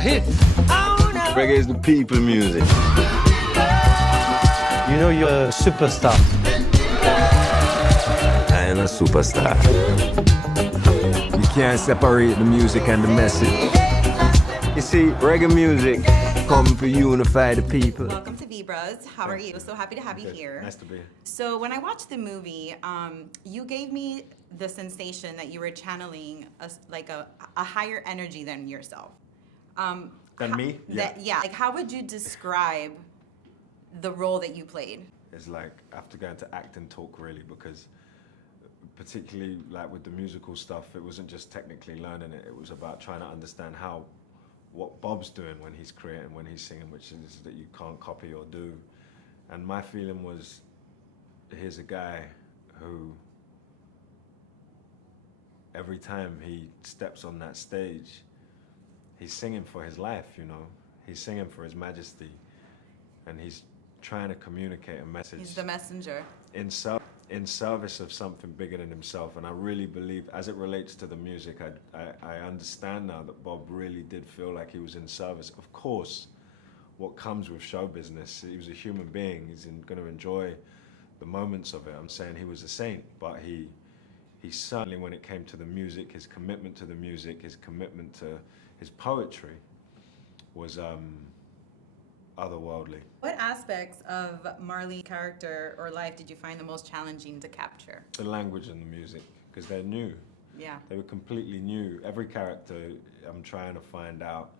a hit. Reggae is the people music. You know you're a superstar. I am a superstar. You can't separate the music and the message. You see, reggae music come to unify the people. Welcome to Vibras. How are you? So happy to have you here. Nice to be here. So when I watched the movie, you gave me the sensation that you were channeling a higher energy than yourself. Than me? Yeah. Like, how would you describe the role that you played? It's like I have to go into act and talk really, because particularly like with the musical stuff, it wasn't just technically learning it. It was about trying to understand what Bob's doing when he's creating, when he's singing, which is that you can't copy or do. And my feeling was, here's a guy who every time he steps on that stage, he's singing for his life, you know. He's singing for his majesty, and he's trying to communicate a message. He's the messenger. In service of something bigger than himself. And I really believe, as it relates to the music, I understand now that Bob really did feel like he was in service. Of course, what comes with show business, he was a human being. He's going to enjoy the moments of it. I'm saying he was a saint, but he certainly, when it came to the music, his commitment to the music, his commitment to his poetry was otherworldly. What aspects of Marley's character or life did you find the most challenging to capture? The language and the music, because they're new. Yeah. They were completely new. Every character, I'm trying to find out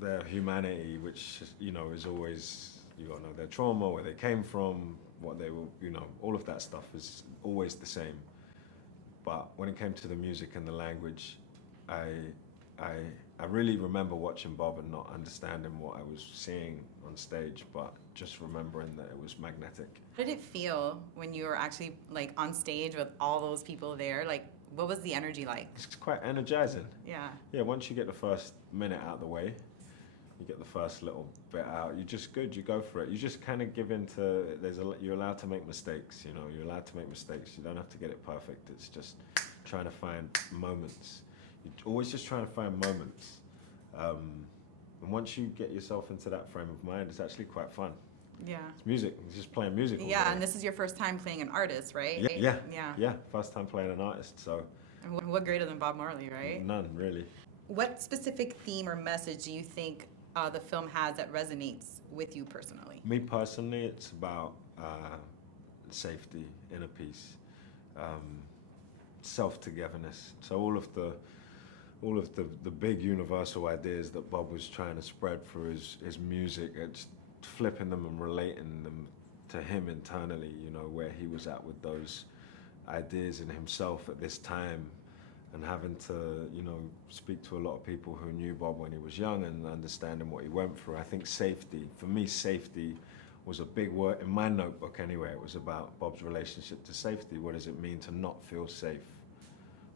their humanity, which, you know, is always, you gotta know their trauma, where they came from, what they were, you know, all of that stuff is always the same. But when it came to the music and the language, I really remember watching Bob and not understanding what I was seeing on stage, but just remembering that it was magnetic. How did it feel when you were actually like on stage with all those people there? Like, what was the energy like? It's quite energizing. Yeah. Yeah, once you get the first minute out of the way, you get the first little bit out, you're just good, you go for it. You just kind of give in to, you're allowed to make mistakes, you know, you're allowed to make mistakes. You don't have to get it perfect. It's just trying to find moments. You're always just trying to find moments. And once you get yourself into that frame of mind, it's actually quite fun. Yeah. It's music, it's just playing music all Yeah, day. and this is your first time playing an artist, right? Yeah, first time playing an artist, so. And what greater than Bob Marley, right? None, really. What specific theme or message do you think the film has that resonates with you personally? Me personally, it's about safety, inner peace, self-togetherness. So all of the big universal ideas that Bob was trying to spread through his music, it's flipping them and relating them to him internally, you know, where he was at with those ideas in himself at this time, and having to, you know, speak to a lot of people who knew Bob when he was young and understanding what he went through. I think safety, for me, safety was a big word in my notebook anyway. It was about Bob's relationship to safety. What does it mean to not feel safe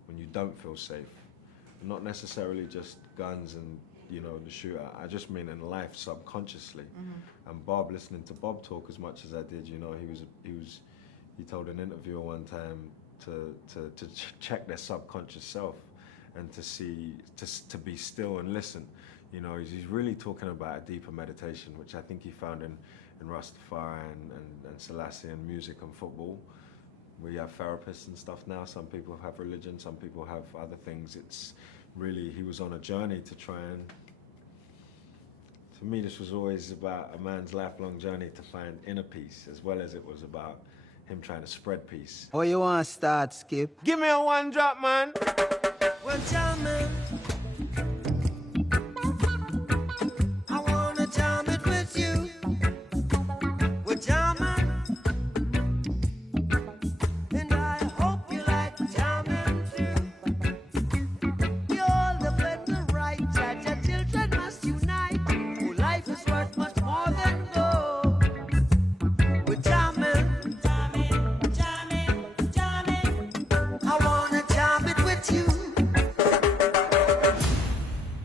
when you don't feel safe? Not necessarily just guns and, you know, the shooter. I just mean in life subconsciously. Mm-hmm. And Bob, listening to Bob talk as much as I did, you know, he told an interviewer one time to check their subconscious self and to be still and listen. You know, he's really talking about a deeper meditation, which I think he found in Rastafari and Selassie and music and football. We have therapists and stuff now. Some people have religion, some people have other things. It's really, he was on a journey to try and, to me, this was always about a man's lifelong journey to find inner peace, as well as it was about him trying to spread peace. Oh, you want to start, Skip? Give me a one drop, man. Well, jamming. I want to jam it with you. We're jamming. And I hope you like jamming too. We all defend the right. Judge and children must unite. Oh, life is worth much more than gold. We're jamming.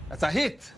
That's a hit.